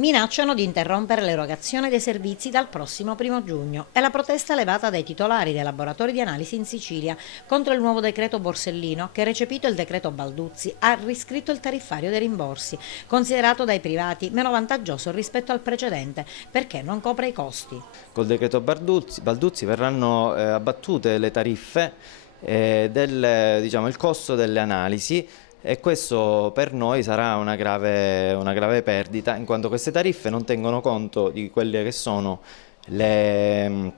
Minacciano di interrompere l'erogazione dei servizi dal prossimo 1° giugno. È la protesta levata dai titolari dei laboratori di analisi in Sicilia contro il nuovo decreto Borsellino che, recepito il decreto Balduzzi, ha riscritto il tariffario dei rimborsi, considerato dai privati meno vantaggioso rispetto al precedente perché non copre i costi. Col decreto Balduzzi verranno abbattute le tariffe diciamo, il costo delle analisi, e questo per noi sarà una grave perdita, in quanto queste tariffe non tengono conto di quelle che sono le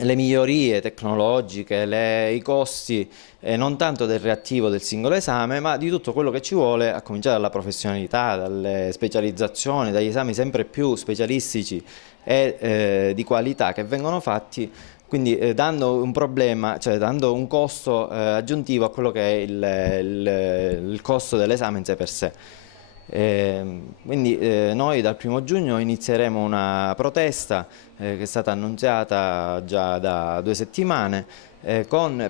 migliorie tecnologiche, i costi non tanto del reattivo del singolo esame, ma di tutto quello che ci vuole, a cominciare dalla professionalità, dalle specializzazioni, dagli esami sempre più specialistici e di qualità che vengono fatti, quindi dando un problema, cioè dando un costo aggiuntivo a quello che è il costo dell'esame in sé per sé. Quindi noi dal 1° giugno inizieremo una protesta che è stata annunziata già da 2 settimane,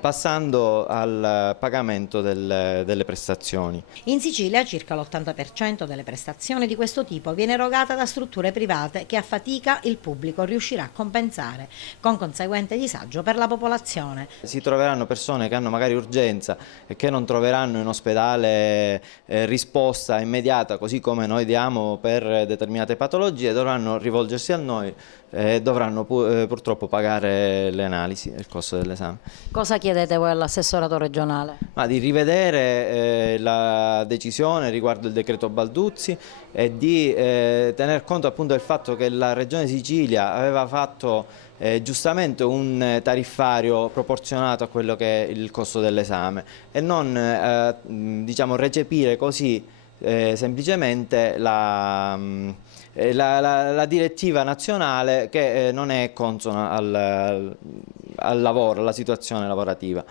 passando al pagamento delle prestazioni. In Sicilia circa l'80% delle prestazioni di questo tipo viene erogata da strutture private che a fatica il pubblico riuscirà a compensare, con conseguente disagio per la popolazione. Si troveranno persone che hanno magari urgenza e che non troveranno in ospedale risposta immediata, così come noi diamo per determinate patologie, dovranno rivolgersi a noi e dovranno purtroppo pagare le analisi e il costo dell'esame. Cosa chiedete voi all'assessorato regionale? Ma di rivedere la decisione riguardo il decreto Balduzzi e di tener conto appunto del fatto che la Regione Sicilia aveva fatto giustamente un tariffario proporzionato a quello che è il costo dell'esame, e non diciamo, recepire così semplicemente la direttiva nazionale che non è consona al lavoro, alla situazione lavorativa.